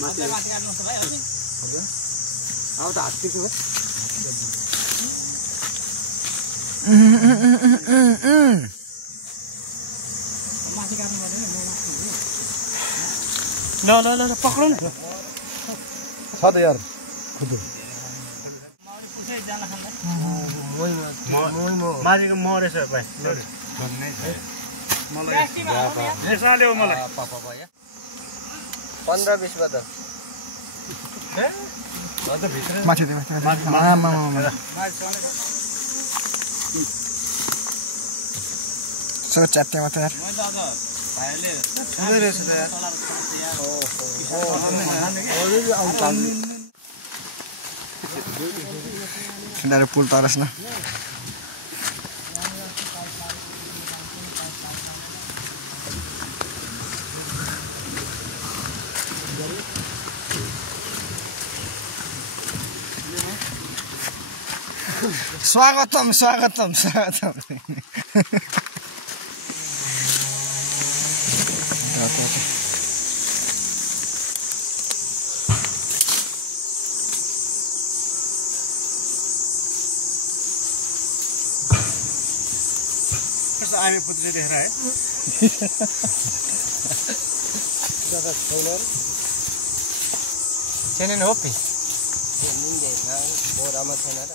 माथि काट्नुहोस् त भाइ अलि अब त हात पिक्छु भाइ माथि काट्नु पर्दैन म माथि ल पक्राउ न छ त यार खुदु पुसै जान खान्दा माथिको मरेछ भाइ मलाई यसले मलाई 15-20 बता माथि दे सो च्याट्टे मात्र यार मैले त अझ भाइले छँदै रहेछ त यार तिनीहरू पुल तरेस न स्वागतम कस्तो आमे पुत्री देखेर है छैन हो पि मुन्डे ना बोरामा छैन र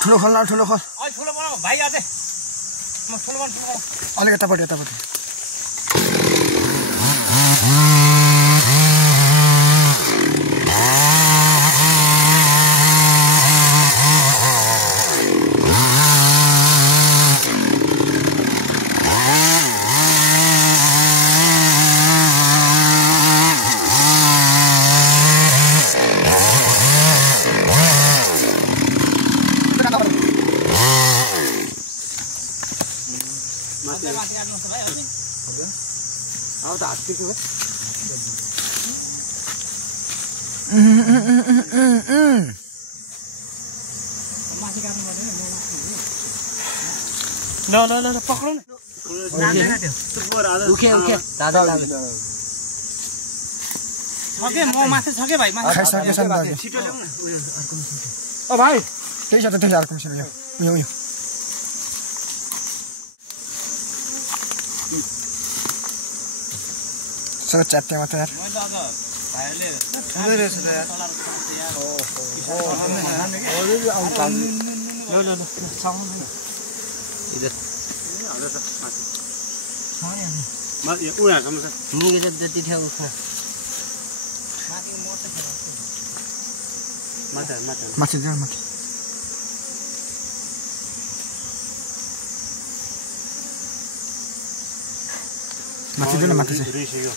ठुलो खोल अलि ठुलो बनाऊ भाइ अझै म ठुलो बनाउँछु अलिक यतापट्टि माथि काट्नुहोस् त भाइ अलि अब त हात पिक्छु भाइ माथि काट्नु पर्दैन म माथि ल पक्राउ न नाच्दैन त्यो उखे दादा सके म माथि सके भाइ माथि खाइसकेछ नि दाजु छिटो ल्याउ न उयो अर्को ओ भाइ त्यही छ त त्यही अर्को मिसिन यो सो च्याट्टे मात्र यार मैले त अझ भाइले छँदै रहेछ त यार मुगे जति ठाउँ छ माथि जाऊ माथि रिसियो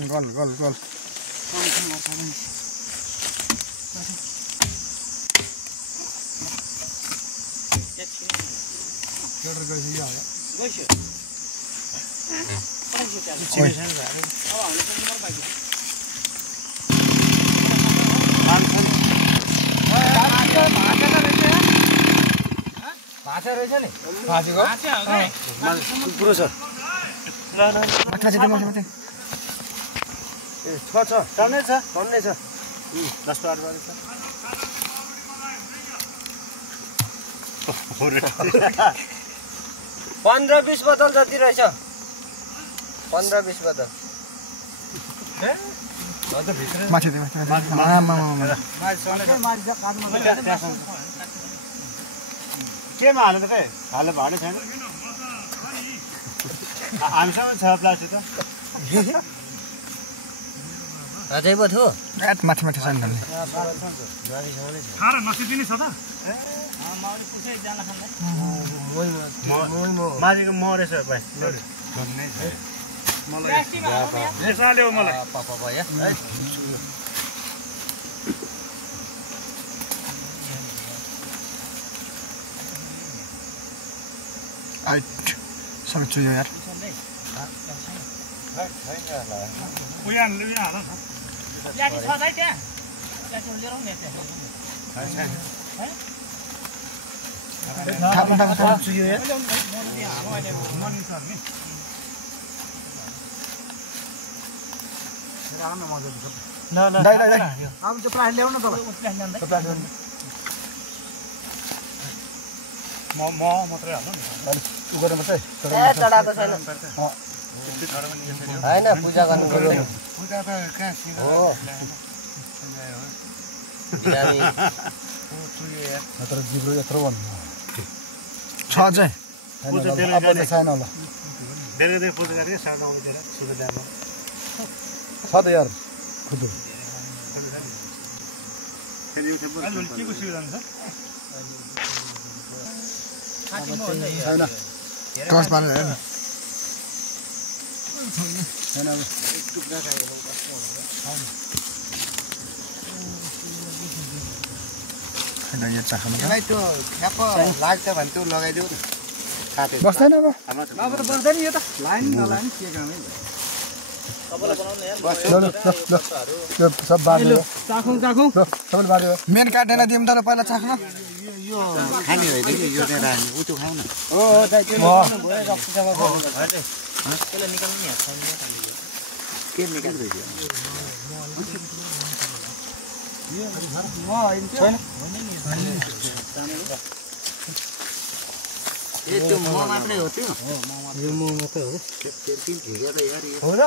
वान गोल गोल गोल भाषा रहेछ नि भाजीको पुरो छ माछा चाहिँ माछा माछा छ टन्नै छ 10-12 बारे छ 15-20 बोतल जति रहेछ 15-20 बोतल माछा चाहिँ माछा केमा हाल्नु त हाल्नु भाडे छैन हामीसँग छ प्लास्टिक त अझै पो थियो माथि माथि छैन भन्ने खाएर नसिदिने छ त माथिको मरेछ भाइ मलाई ल्याऊ मलाई पापा भयो सबै चुयो यार उयान हाल न ल्याटी छ दाइ त्यहाँ ल्याटी लिएर आउने थाप्नु चुयो यार दाइ दाइ दाइ अब चाहिँ प्राइस ल्याउन त म मात्रै हाल्नु नि उ गर्नुपर्छ है चढाएको छैन होइन पूजा गर्नु पर्यो पूजा त कहाँ हो बिरामी तर जिब्रो यत्रो भन्नु छ चाहिँ पूजा छैन होला बेलुका पूजा गरेँ 7:00 बजेर सुरु जानु छ त यार खुद फेरि उठे के को सुविधा छ छैन क्रस पारेर हेर्नु छैन अब छैन यो चाख्नु भाइ त्यो ठ्याप लाग्छ भने त्यो लगाइदेऊ न काटे बस्दैन अब अब त बस्दैन यो त लाइन नलाइन के गर्ने यो सब बाँड्यो चाखौँ सबैले बाँड्यो मेन काटेर दिउँ त पहिला चाख्नु यो खाने होइन कि यो त्यहाँ राख्ने उ त्यो खाऊ न हो दाइ त्यो भयो रक्तसँग गर्नु त्यसले निकाल्नु नि के निकाल्दैछ ए त्यो म मात्रै हो त्यो यो म मात्रै हो त्यो झिकेर यार हो र